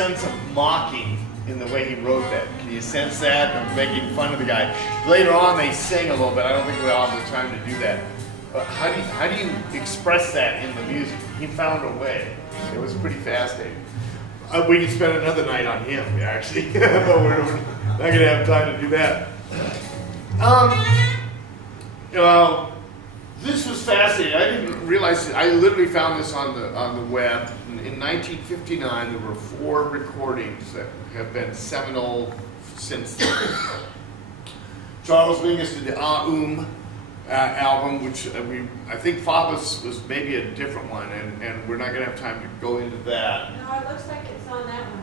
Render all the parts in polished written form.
sense of mocking in the way he wrote that. Can you sense that? Of making fun of the guy. Later on, they sing a little bit. I don't think we all have the time to do that. But how do you express that in the music? He found a way. It was pretty fascinating. We could spend another night on him, actually, but we're not going to have time to do that. This was fascinating. I didn't realize it. I literally found this on the web. In 1959, there were 4 recordings that have been seminal since then. Charles Mingus did the album, which I think Faba's was maybe a different one, and we're not going to have time to go into that. No, it looks like it's on that one.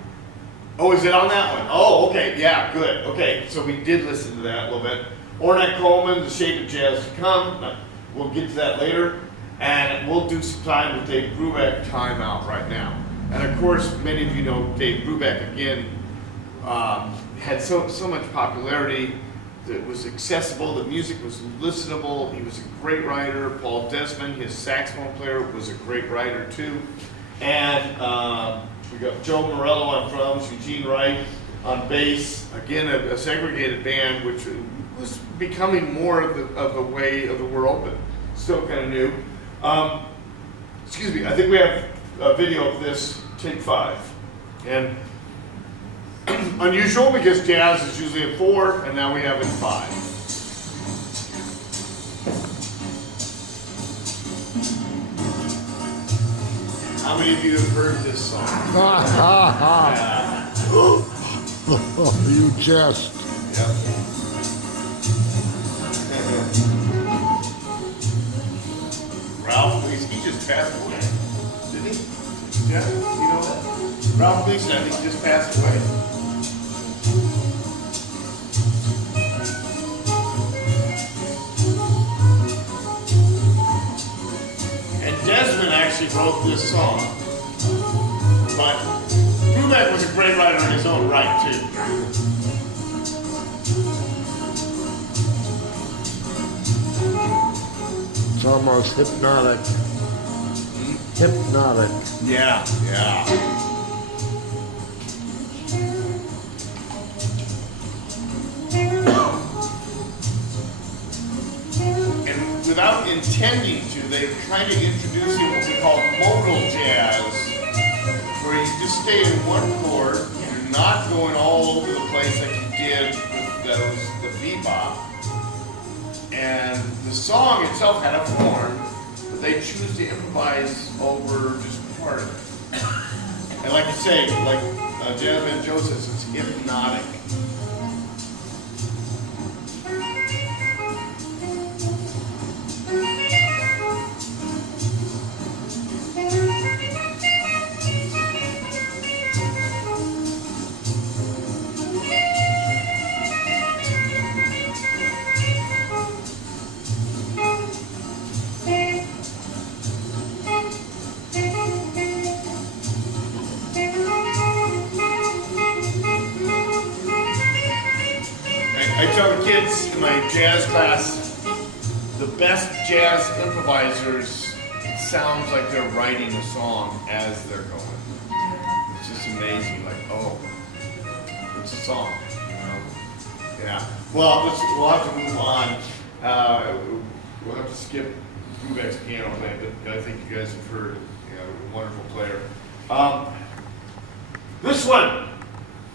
Oh, is it on that one? Oh, okay, yeah, good. Okay, so we did listen to that a little bit. Ornette Coleman, The Shape of Jazz to Come. We'll get to that later. And we'll do some time with Dave Brubeck, Time Out right now. And of course, many of you know Dave Brubeck, again, had so much popularity. It was accessible, the music was listenable, he was a great writer. Paul Desmond, his saxophone player, was a great writer too. And we got Joe Morello on drums, Eugene Wright on bass. Again, a segregated band, which was becoming more of the way of the world, but still kind of new. Excuse me, I think we have a video of this, take 5. And unusual because jazz is usually at 4, and now we have it 5. How many of you have heard this song? Yeah. You jest. Yep. Ralph Gleason, he just passed away, didn't he? Yeah, you know that? Ralph Gleason, I think, just passed away. And Desmond actually wrote this song, but Brubeck was a great writer in his own right, too. It's almost hypnotic. Hypnotic. Yeah, yeah. And without intending to, they're kind of introducing what we call modal jazz, where you just stay in one chord, you're not going all over the place like you did with the bebop. And the song itself had a form, but they choose to improvise over just part of it. And like you say, like Jazzman Joe says, it's hypnotic. I tell the kids in my jazz class, the best jazz improvisers, it sounds like they're writing a song as they're going. It's just amazing, like, oh, it's a song, you know? Yeah. Well, we'll have to move on. We'll have to skip Brubeck's piano playing, but I think you guys have heard, a wonderful player. This one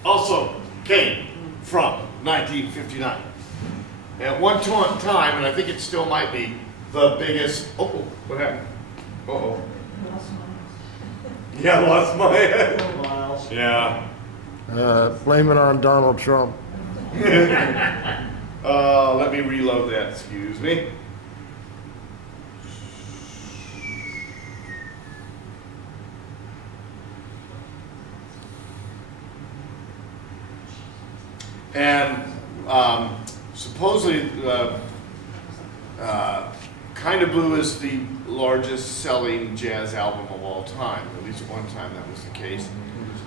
also came from 1959. At one time, and I think it still might be, the biggest, oh, what happened? Uh-oh. Yeah, lost my head. Yeah. Blame it on Donald Trump. Let me reload that, excuse me. And supposedly, Kind of Blue is the largest selling jazz album of all time. At least at one time that was the case.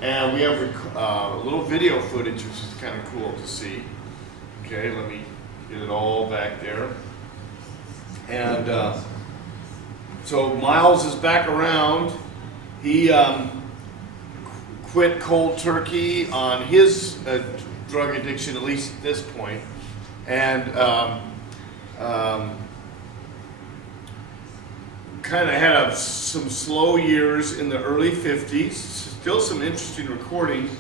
And we have a little video footage, which is kind of cool to see. Okay, let me get it all back there. And so Miles is back around. He quit cold turkey on his drug addiction, at least at this point, and kind of had some slow years in the early 50s, still some interesting recordings.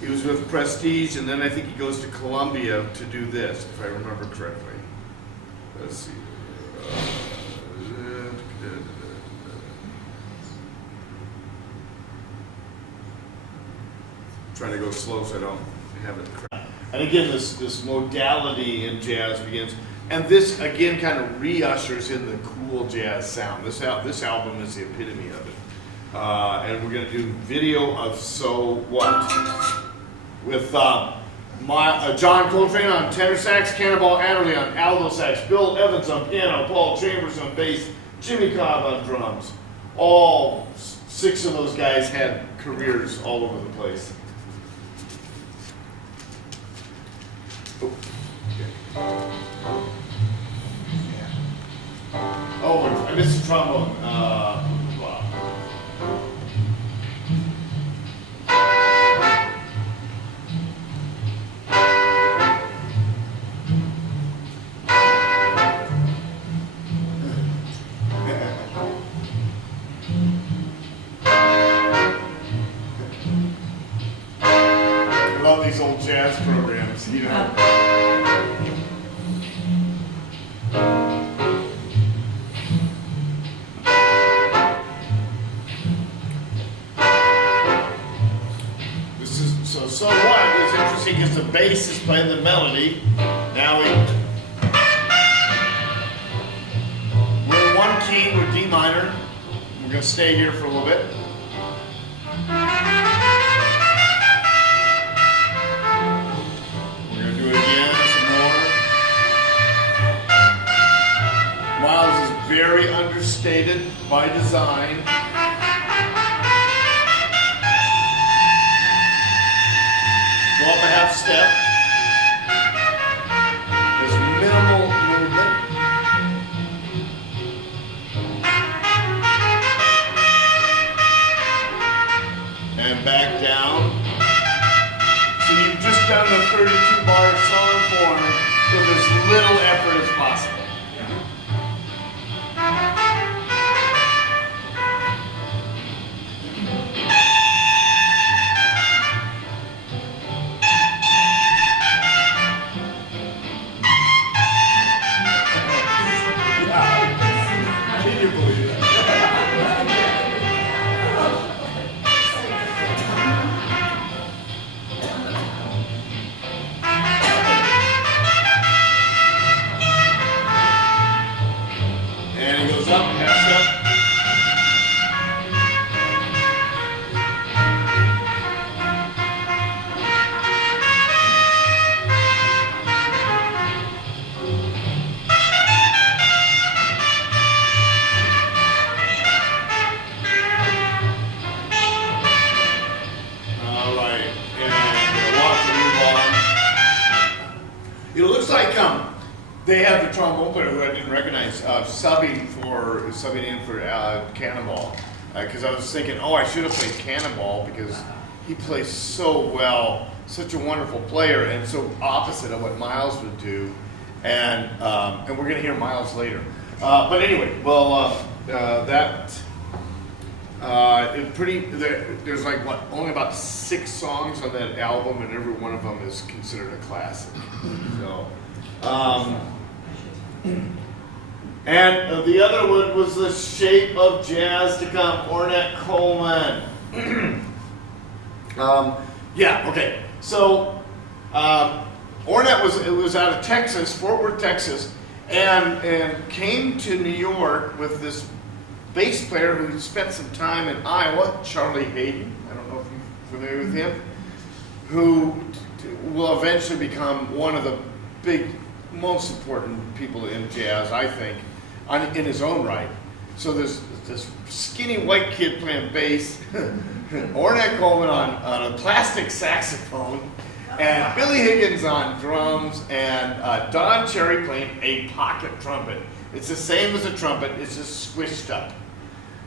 He was with Prestige, and then I think he goes to Columbia to do this, if I remember correctly. Let's see. Trying to go slow so I don't have it crap. And again, this modality in jazz begins. And this, again, kind of re-ushers in the cool jazz sound. This album is the epitome of it. And we're going to do video of So What? With John Coltrane on tenor sax, Cannonball Adderley on alto sax, Bill Evans on piano, Paul Chambers on bass, Jimmy Cobb on drums. All 6 of those guys had careers all over the place. Oh, oh, I missed the trombone. I love these old jazz programs, you know. So What is interesting because the bass is playing the melody. Now we're in 1 key, we're D minor. We're going to stay here for a little bit. We're going to do it again, some more. Miles is very understated by design. Go up a half step. There's minimal movement. And back down. So you've just done the 32-bar song form with as little effort as possible. They have the trombone player who I didn't recognize subbing in for Cannonball, because I was thinking, oh, I should have played Cannonball because he plays so well, such a wonderful player, and so opposite of what Miles would do, and we're going to hear Miles later. But anyway, well, there's like only about 6 songs on that album, and every one of them is considered a classic. So. And the other one was The Shape of Jazz to Come, Ornette Coleman. Yeah, okay. So Ornette was out of Texas, Fort Worth, Texas, and came to New York with this bass player who spent some time in Iowa, Charlie Hayden. I don't know if you're familiar with him, who will eventually become one of the big, most important people in jazz, I think, in his own right. So there's this skinny white kid playing bass, Ornette Coleman on a plastic saxophone, and Billy Higgins on drums, and Don Cherry playing a pocket trumpet. It's the same as a trumpet, it's just squished up.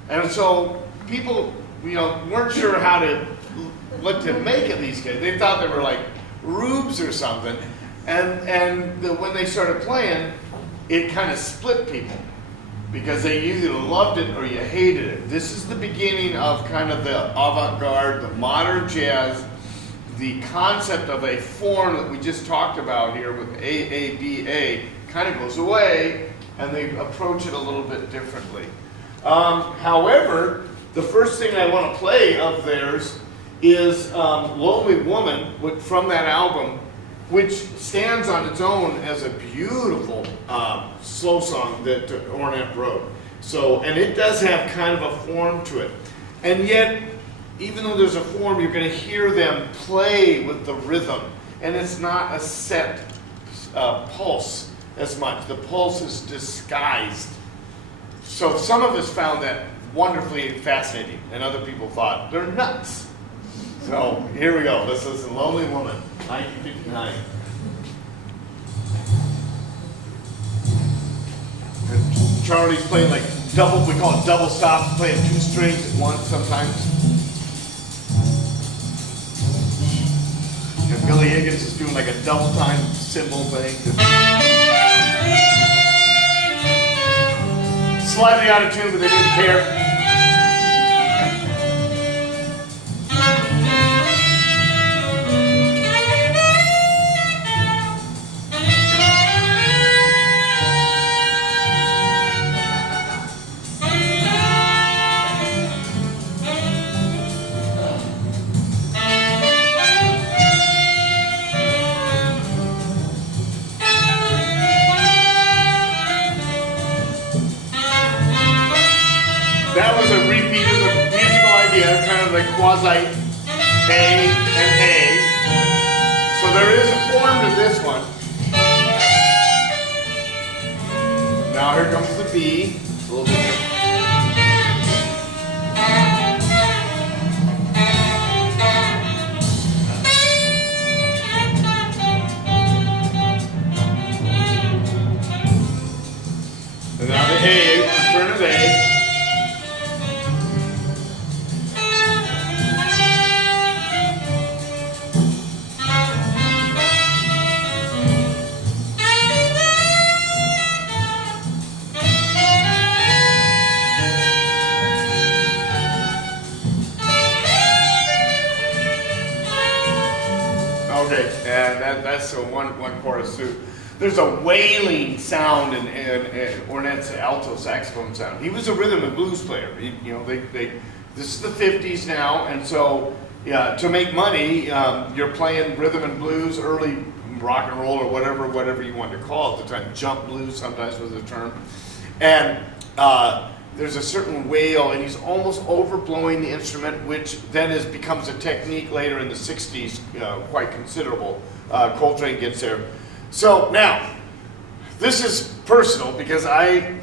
And so people, weren't sure how to what to make of these kids. They thought they were like rubes or something. When they started playing, it kind of split people because they either loved it or you hated it. This is the beginning of kind of the avant-garde, the modern jazz, the concept of a form that we just talked about here with AABA kind of goes away, and they approach it a little bit differently. However, the first thing I want to play of theirs is Lonely Woman from that album, which stands on its own as a beautiful slow song that Ornette wrote. And it does have kind of a form to it. And yet, even though there's a form, you're going to hear them play with the rhythm. And it's not a set pulse as much. The pulse is disguised. So some of us found that wonderfully fascinating, and other people thought, they're nuts. So here we go. This is Lonely Woman, 1959. And Charlie's playing like double, we call it double stops, playing two strings at once sometimes. And Billy Higgins is doing like a double time cymbal thing. Slightly out of tune, but they didn't care. That was a repeat of the musical idea, kind of like quasi A and A. So there is a form to this one. Now here comes the B. A little bit. And now the A, return of A. Okay, and that's one chorus too. There's a wailing sound in Ornette's alto saxophone sound. He was a rhythm and blues player. This is the 50s now, and so yeah, to make money, you're playing rhythm and blues, early rock and roll or whatever you want to call it at the time. Jump blues sometimes was the term, and there's a certain wail, and he's almost overblowing the instrument, which then becomes a technique later in the 60s, quite considerable. Coltrane gets there. So now, this is personal because I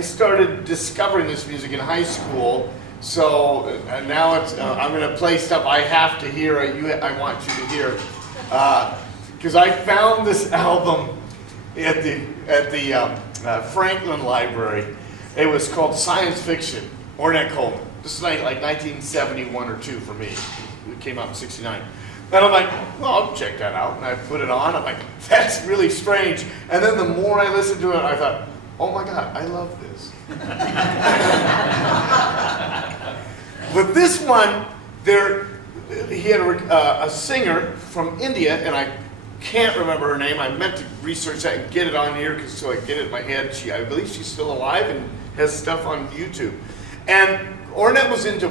started discovering this music in high school. So now I'm going to play stuff I have to hear. I want you to hear because I found this album at the Franklin Library. It was called Science Fiction, Ornette Coleman. This is like 1971 or 2 for me. It came out in 69. And I'm like, well, I'll check that out. And I put it on. I'm like, that's really strange. And then the more I listened to it, I thought, oh my God, I love this. But this one, he had a singer from India, and I can't remember her name. I meant to research that and get it on here so I get it in my head. I believe she's still alive and has stuff on YouTube. And Ornette was into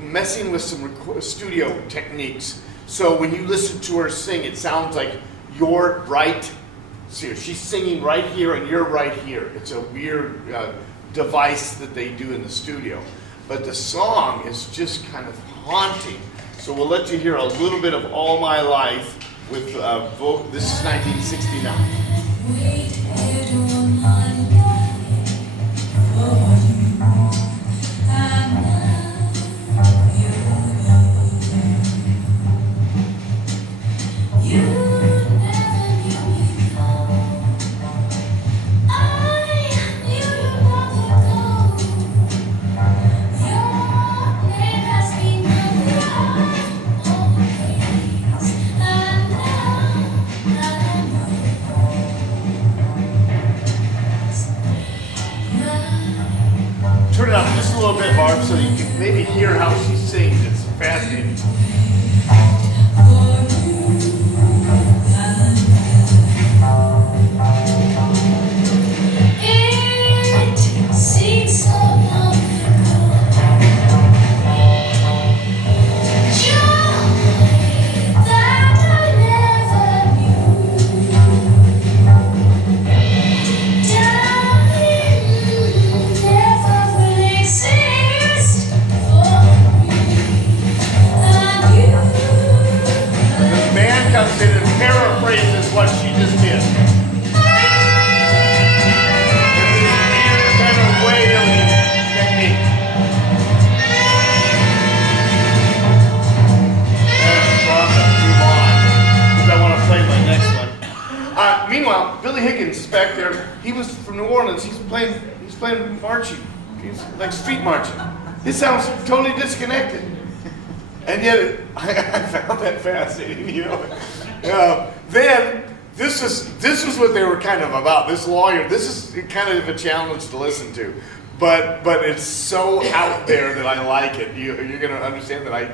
messing with some studio techniques. So when you listen to her sing, it sounds like you're right. See, she's singing right here and you're right here. It's a weird device that they do in the studio. But the song is just kind of haunting. So we'll let you hear a little bit of All My Life with this is 1969. little bit, Barb, so you can maybe hear how she sings. It's fascinating. It seems so long joy that I never knew. Time never really ceased for me and you. The man comes in and paraphrases what she just did. Kind of wailing technique. And so I'm gonna move on because I want to play my next one. Meanwhile, Billy Higgins is back there. He was from New Orleans. He's playing marching. He's like street marching. It sounds totally disconnected. And yet, I found that fascinating, you know. Then, this was what they were kind of about. This lawyer, this is kind of a challenge to listen to. But it's so out there that I like it. You're going to understand that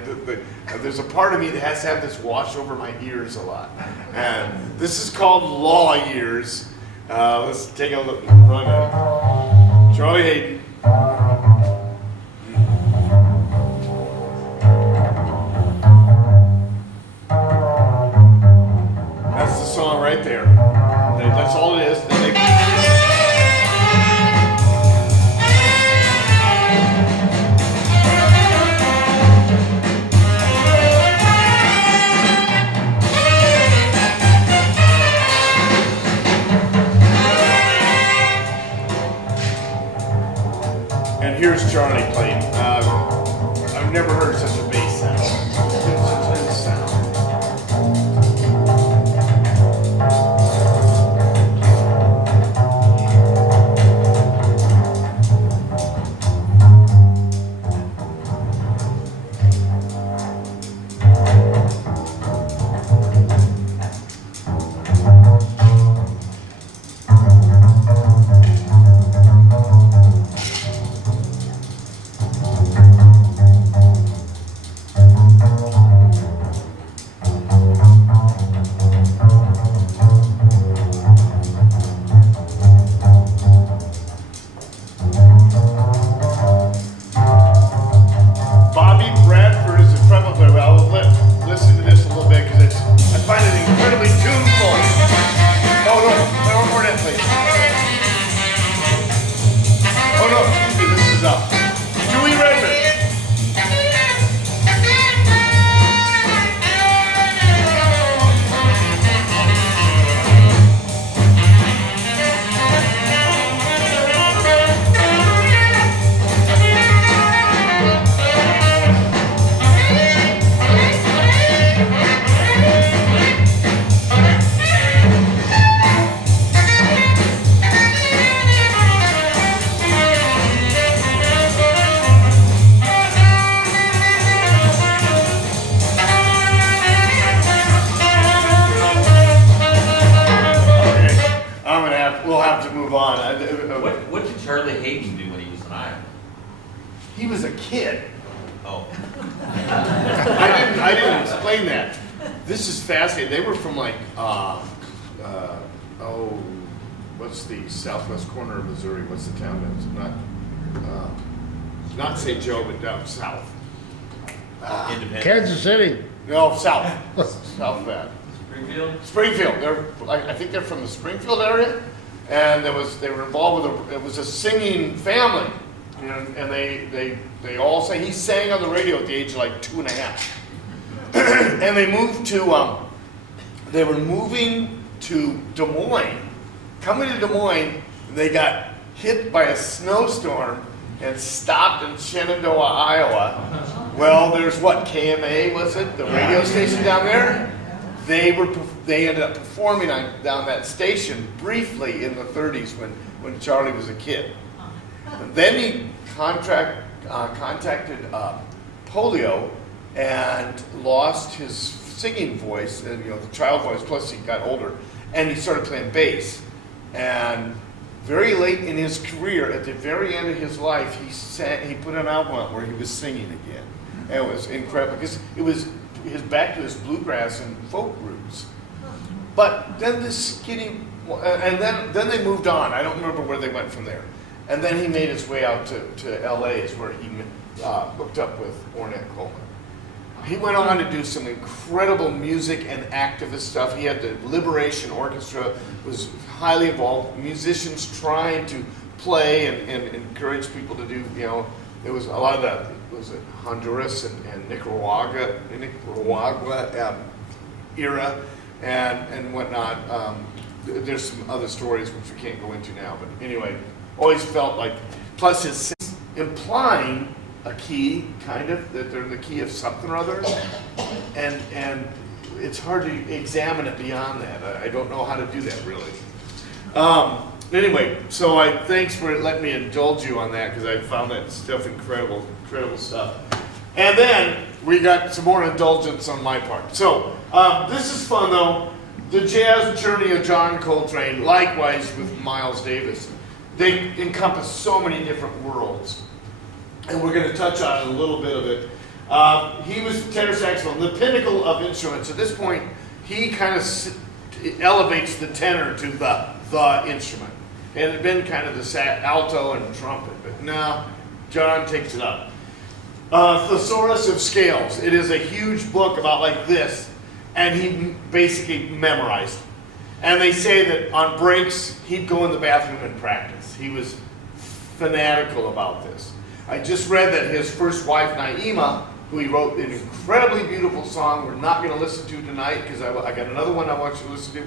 there's a part of me that has to have this wash over my ears a lot. And this is called Law Years. Let's take a look. Run it. Charlie Hayden. That's the song right there. That's all it is. And here's Charlie playing. I've never heard such a bass sound. Such a sound. What did Charlie Hayden do when he was in Iowa? He was a kid. Oh. I didn't explain that. This is fascinating. They were from like, what's the southwest corner of Missouri? What's the town that's not St. Joe, but down south. Independent. Kansas City. No, south. South bad. Springfield? Springfield. I think they're from the Springfield area, and they were involved with it was a singing family, and they all sang. He sang on the radio at the age of like 2.5, and they moved to. They were moving to Des Moines. Coming to Des Moines, they got hit by a snowstorm and stopped in Shenandoah, Iowa. Well, there's what, KMA was it? The radio station down there? They ended up performing down that station briefly in the 30s when Charlie was a kid. And then he contacted polio and lost his singing voice, the child voice, plus he got older, and he started playing bass. And very late in his career, at the very end of his life, he put an album out where he was singing again. And it was incredible because it was his back to his bluegrass and folk roots. But then this skinny, and then they moved on. I don't remember where they went from there. And then he made his way out to L.A. is where he hooked up with Ornette Coleman. He went on to do some incredible music and activist stuff. He had the Liberation Orchestra, was highly involved. Musicians trying to play and encourage people to do, there was a lot of that. Was it Honduras and Nicaragua era and whatnot. There's some other stories which we can't go into now, but anyway, always felt like, plus his implying a key, kind of, that they're the key of something or other, and it's hard to examine it beyond that. I don't know how to do that really. Anyway, so thanks for letting me indulge you on that because I found that stuff incredible stuff. And then we got some more indulgence on my part. So this is fun though. The jazz journey of John Coltrane, likewise with Miles Davis, they encompass so many different worlds. And we're going to touch on a little bit of it. He was tenor saxophone, the pinnacle of instruments. At this point, he kind of elevates the tenor to the instrument. It had been kind of the alto and trumpet, but now John takes it up. Thesaurus of Scales. It is a huge book about like this, and he basically memorized it. And they say that on breaks, he'd go in the bathroom and practice. He was fanatical about this. I just read that his first wife, Naima, who he wrote an incredibly beautiful song we're not going to listen to tonight because I got another one I want you to listen to.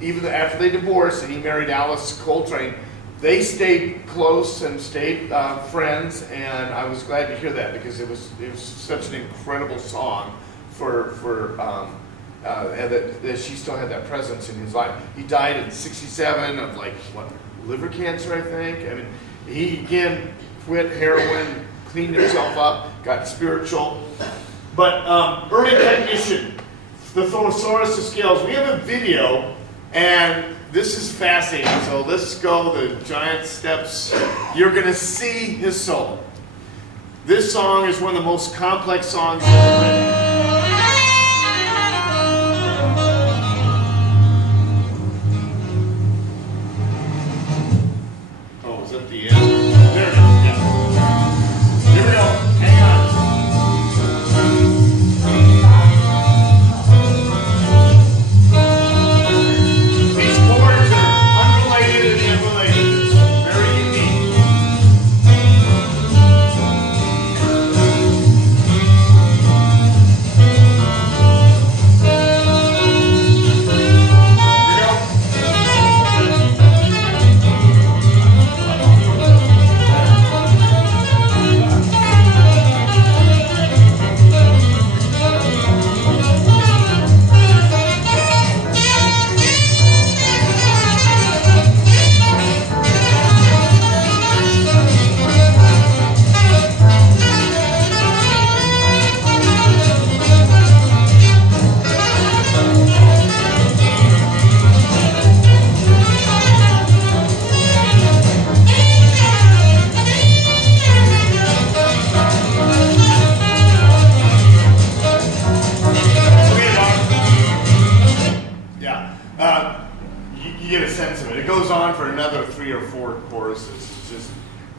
Even after they divorced and he married Alice Coltrane, they stayed close and stayed friends, and I was glad to hear that because it was such an incredible song that she still had that presence in his life. He died at 67 of liver cancer, I think. I mean, he again quit heroin, cleaned himself up, got spiritual. But early technician, the Thesaurus of Scales. We have a video, and this is fascinating. So let's go the giant steps. You're going to see his solo. This song is one of the most complex songs ever written.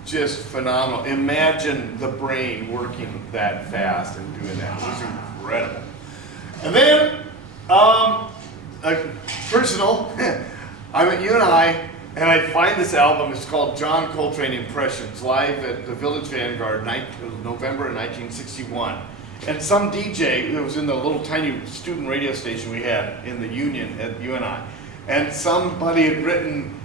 Just phenomenal. Imagine the brain working that fast and doing that. It was incredible. And then, personal, I met you and I find this album. It's called John Coltrane Impressions, live at the Village Vanguard, November 1961. And some DJ who was in the little tiny student radio station we had in the Union at UNI, and somebody had written,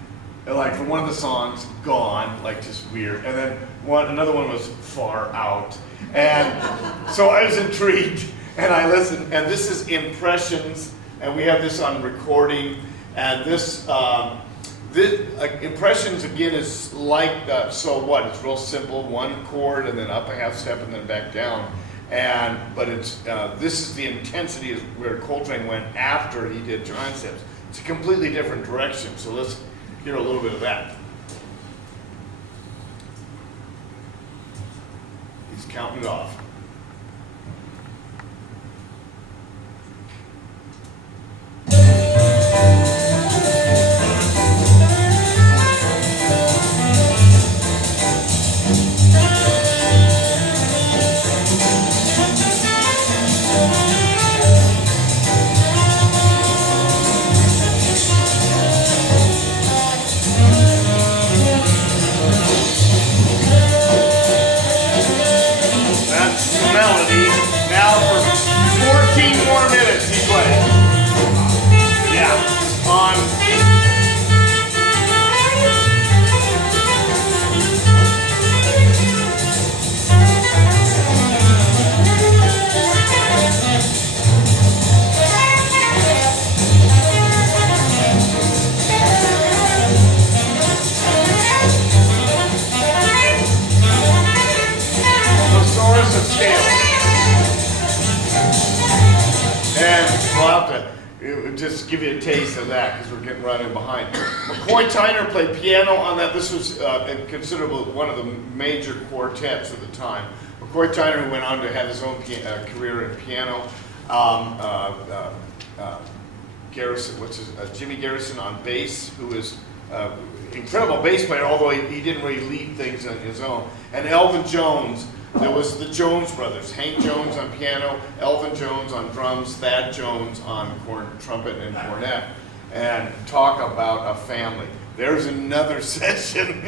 like for one of the songs, Gone, like just weird, and then another one was Far Out, and so I was intrigued, and I listened, and this is Impressions, and we have this on recording, and this Impressions again is like So What? It's real simple, one chord and then up a half step and then back down, but it's this is the intensity is where Coltrane went after he did giant steps. It's a completely different direction. So let's hear a little bit of that. He's counting it off. That's the melody. Now for 14 more minutes he plays. Yeah, on. The source of scale. And we'll have to just give you a taste of that because we're getting running behind. McCoy Tyner played piano on that. This was considered one of the major quartets of the time. McCoy Tyner, who went on to have his own career in piano. Garrison, Jimmy Garrison on bass, who is incredible bass player, although he didn't really lead things on his own. And Elvin Jones. There was the Jones brothers, Hank Jones on piano, Elvin Jones on drums, Thad Jones on trumpet and cornet. And talk about a family. There's another session,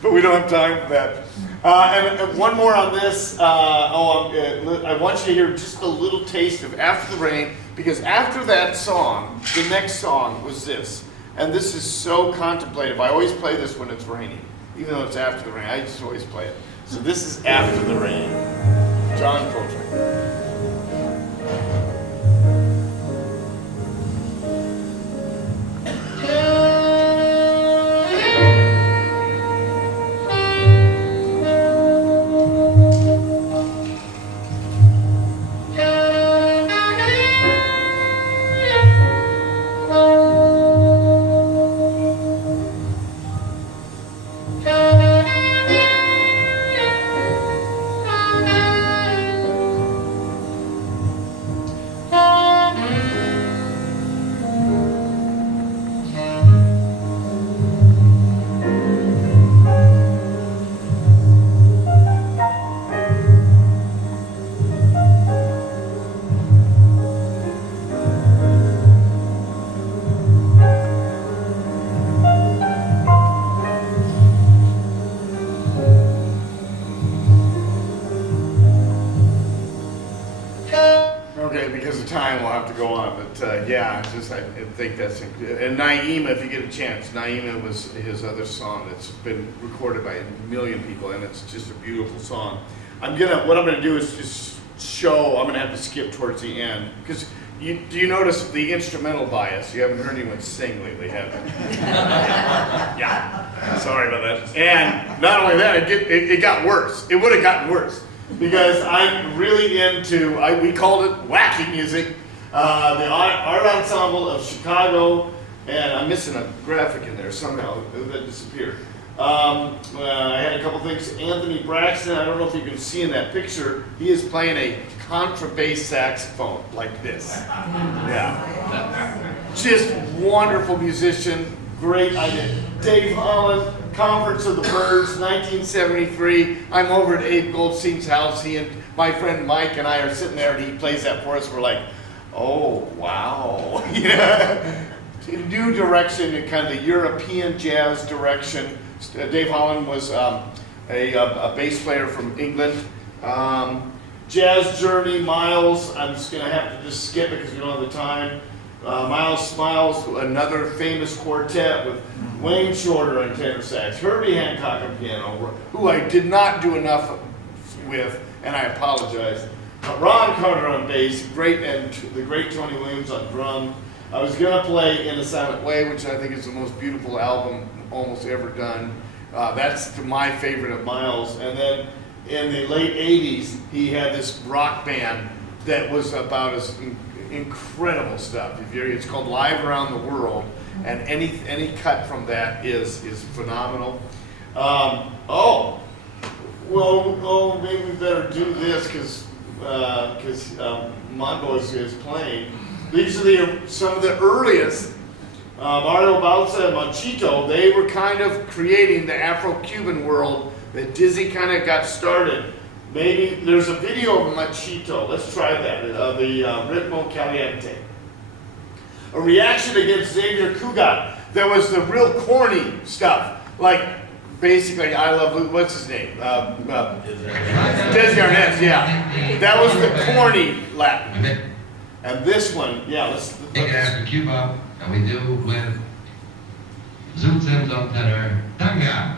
but we don't have time for that. And one more on this. I want you to hear just a little taste of After the Rain, because after that song, the next song was this. And this is so contemplative. I always play this when it's raining, even though it's after the rain. I just always play it. So this is After the Rain, John Coltrane. Because of time, we'll have to go on. But yeah, I think that's and Naima, if you get a chance, Naima was his other song that's been recorded by a million people, and it's just a beautiful song. What I'm gonna do is just show. I'm gonna have to skip towards the end because do you notice the instrumental bias? You haven't heard anyone sing lately, have you? Yeah. Sorry about that. And not only that, it got worse. It would have gotten worse. Because I'm really into, we called it wacky music, the Art Ensemble of Chicago, and I'm missing a graphic in there somehow, that disappeared. I had a couple things. Anthony Braxton, I don't know if you can see in that picture, he is playing a contrabass saxophone like this. Yeah. Just wonderful musician, great idea. Dave Holland, Conference of the Birds, 1973. I'm over at Abe Goldstein's house. He and my friend Mike and I are sitting there, and he plays that for us. We're like, oh, wow. Yeah. New direction in kind of the European jazz direction. Dave Holland was a bass player from England. Jazz Journey, Miles. I'm just going to have to just skip it because we don't have the time. Miles Smiles, another famous quartet with Wayne Shorter on tenor sax, Herbie Hancock on piano, who I did not do enough with, and I apologize. Ron Carter on bass, the great Tony Williams on drum. I was going to play In a Silent Way, which I think is the most beautiful album almost ever done. That's my favorite of Miles. And then in the late 80s, he had this rock band that was about as incredible stuff. It's called Live Around the World. and any cut from that is phenomenal. Maybe we better do this because Mondo is playing. These are some of the earliest. Mario Balsa and Machito, they were kind of creating the Afro-Cuban world that Dizzy kind of got started. Maybe there's a video of Machito. Let's try that. The Ritmo Caliente. A reaction against Xavier Cugat. That was the real corny stuff. Like, basically, I Love, what's his name? Desi Arnaz, yeah. That was the corny Latin. And this one, yeah, let's Take it after Cuba, and we do with Zoom Sims on tenor, Tanga.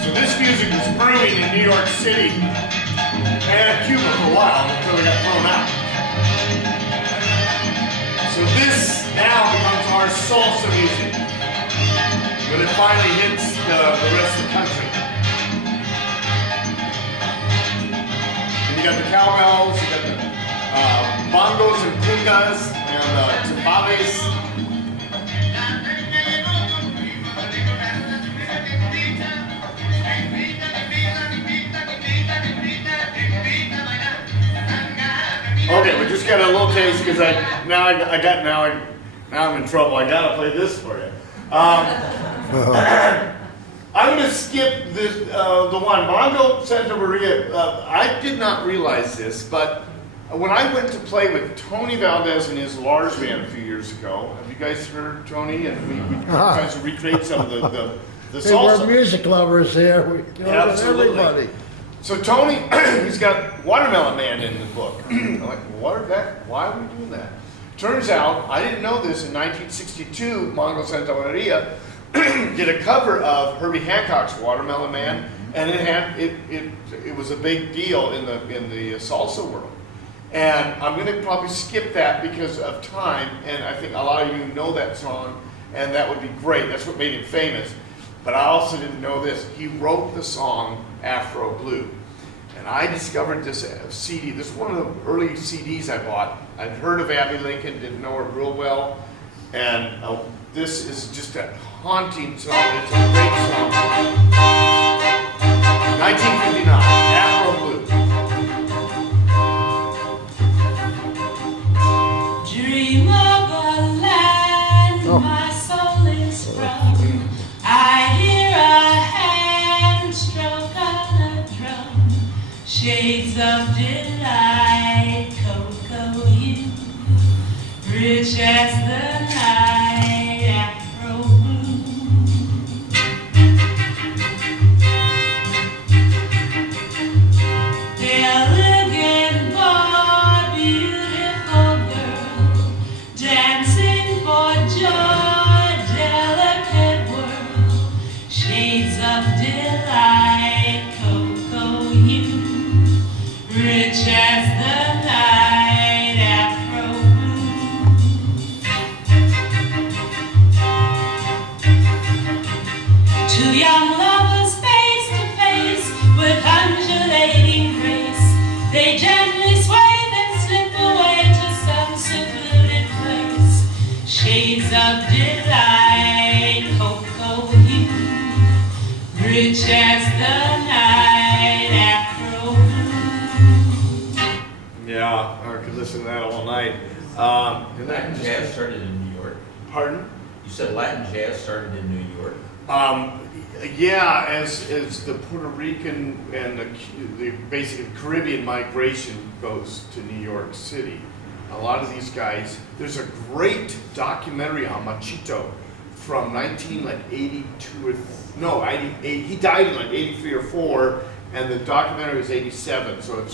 So this music was brewing in New York City and Cuba for a while until it got thrown out. So this now becomes our salsa music when it finally hits the rest of the country. And you got the cowbells, you got the bongos and congas and timbales. Okay, we just got a little taste because now I'm in trouble. I gotta play this for you. I'm gonna skip this the one Bongo Santa Maria. I did not realize this, but when I went to play with Tony Valdez and his Lars band a few years ago, have you guys heard Tony? And we tried to recreate some of the Hey, salsa. we're music lovers here. We know Absolutely. everybody. So Tony, he's got Watermelon Man in the book. I'm like, why are we doing that? Turns out, I didn't know this, in 1962, Mongo Santa Maria did a cover of Herbie Hancock's Watermelon Man, and it was a big deal in the salsa world. And I'm going to probably skip that because of time, and I think a lot of you know that song, and that would be great. That's what made him famous. But I also didn't know this. He wrote the song Afro Blue. And I discovered this CD. This is one of the early CDs I bought. I'd heard of Abby Lincoln, didn't know her real well. And this is just a haunting song. It's a great song. 1959, Afro Blue. Dream of a land my soul is from. I hear a hand stroke on a drum. Shades of delight, cocoa hue, rich as the night, Afro blue. Elegant boy, beautiful girl, dancing for joy, delicate world, shades of delight, cocoa hue, rich as the night, Afro blue. Two young lovers face to face with undulating grace, they gently sway then slip away to some secluded place. Shades of delight, cocoa hue, rich as the night, Afro blue. Yeah, I could listen to that all night. Latin jazz started in New York. Pardon? You said Latin jazz started in New York. Yeah, as the Puerto Rican and the basic Caribbean migration goes to New York City, a lot of these guys. There's a great documentary on Machito from 82 or no, 88. He died in like 83 or 4, and the documentary was 87. So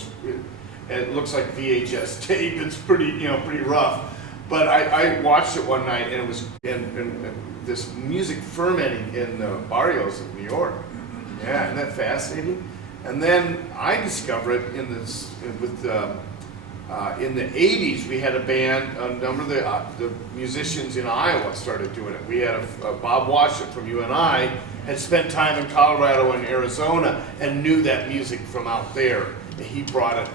it looks like VHS tape. It's pretty rough. But I watched it one night, and it was and this music fermenting in the barrios of New York. Yeah, isn't that fascinating? And then I discovered it in this with In the 80s, we had a band, a number of the musicians in Iowa started doing it. We had Bob Washut from UNI had spent time in Colorado and Arizona and knew that music from out there. And he brought it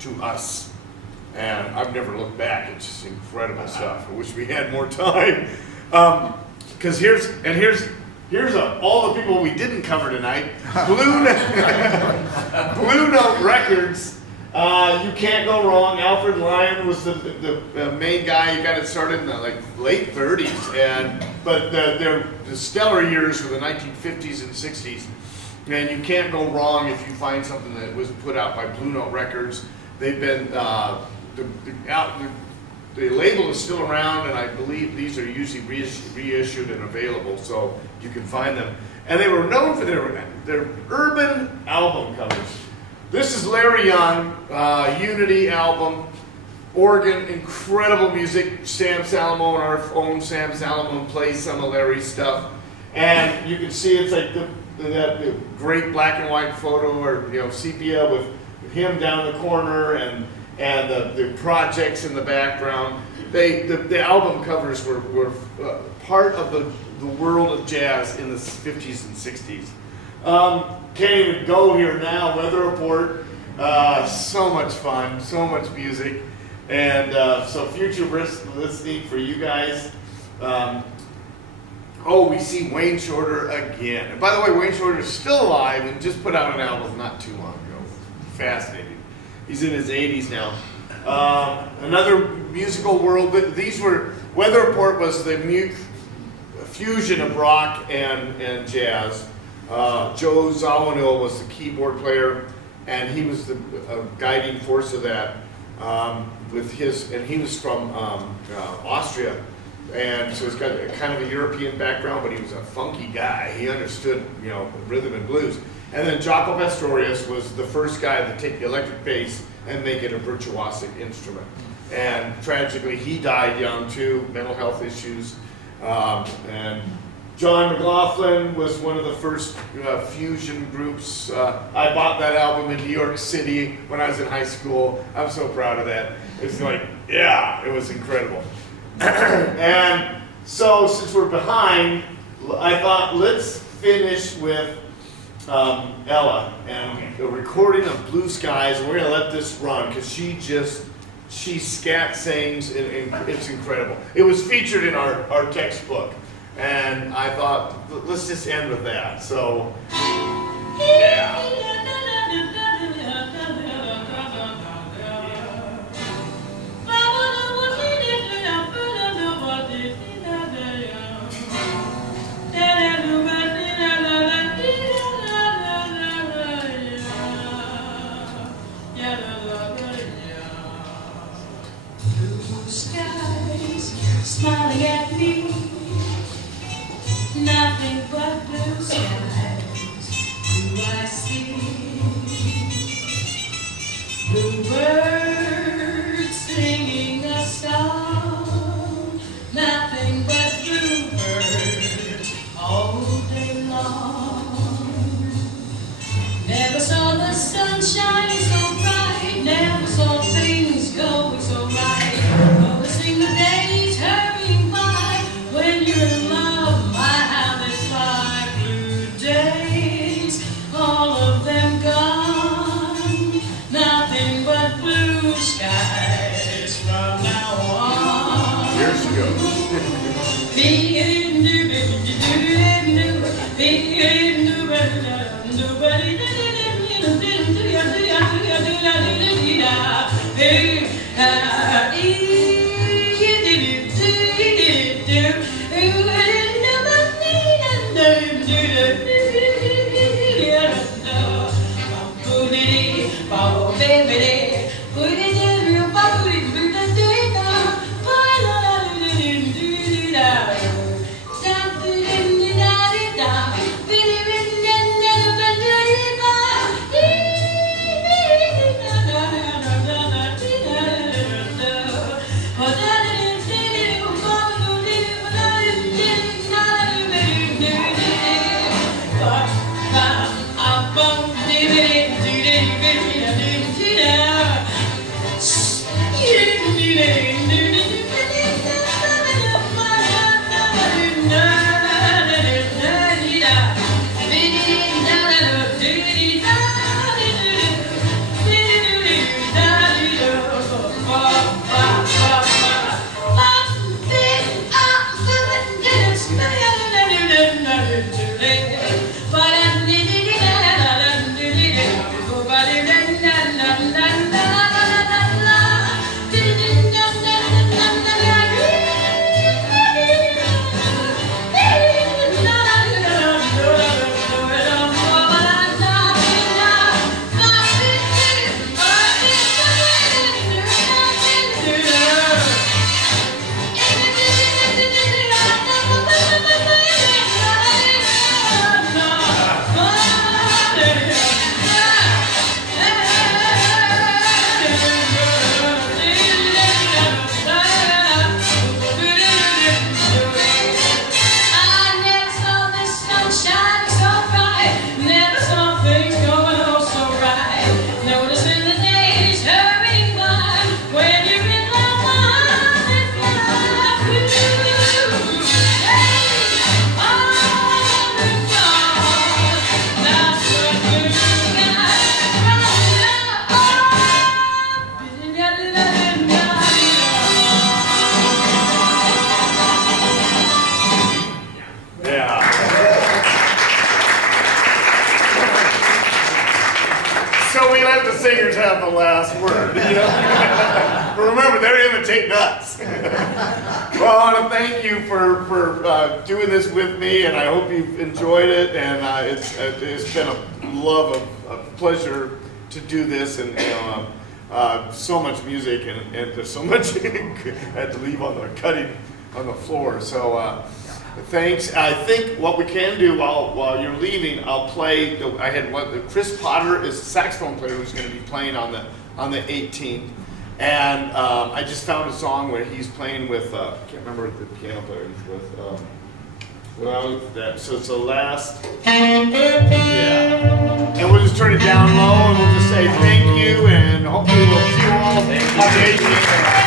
to us. And I've never looked back. It's just incredible stuff. I wish we had more time. Because here's all the people we didn't cover tonight. Blue Note Records. You can't go wrong. Alfred Lyon was the main guy. He got it started in the late 30s, but the stellar years were the 1950s and 60s. And you can't go wrong if you find something that was put out by Blue Note Records. They've been the label is still around, and I believe these are usually reissued and available, so you can find them. And they were known for their urban album covers. This is Larry Young, Unity album, Oregon, incredible music. Sam Salomon, our own Sam Salomon, plays some of Larry's stuff. And you can see it's like the great black and white photo, or sepia with him down in the corner, and the projects in the background. The album covers were part of the world of jazz in the 50s and 60s. Can't even go here now. Weather report, so much fun, so much music, and so future listening for you guys. We see Wayne Shorter again. And by the way, Wayne Shorter is still alive and just put out an album not too long ago. Fascinating. He's in his 80s now. Another musical world, but these were, Weather Report was the fusion of rock and jazz. Joe Zawinul was the keyboard player, and he was the guiding force of that. And he was from Austria, and so he's got kind of a European background, but he was a funky guy. He understood, rhythm and blues. And then Jaco Pastorius was the first guy to take the electric bass and make it a virtuosic instrument. And tragically, he died young too, mental health issues. And John McLaughlin was one of the first fusion groups. I bought that album in New York City when I was in high school. I'm so proud of that. It's it was incredible. And so, since we're behind, I thought let's finish with Ella and a recording of Blue Skies. And we're gonna let this run because she scat sings, and it's incredible. It was featured in our textbook. And I thought, let's just end with that. So, yeah. Blue skies smiling at me. Nothing but blue skies do I see. Blue birds singing a song. Nothing but blue birds all day long. Never saw the sun shining so bright. Never saw things going so right. Noticing the days hurrying by when you're in love. All of them gone, nothing but blue skies from now on. Here she goes. So we let the singers have the last word, you know? But remember, they're imitating us. Well, I want to thank you for doing this with me, and I hope you've enjoyed it. And it's been a love, a pleasure to do this, and so much music, and there's so much I had to leave on the cutting on the floor. So thanks. I think what we can do while you're leaving, I'll play. Chris Potter is a saxophone player who's going to be playing on the 18th, and I just found a song where he's playing with I can't remember the piano player he's with. So it's the last. Yeah. And we'll just turn it down low, and we'll just say thank you, and hopefully we'll see you all on the 18th.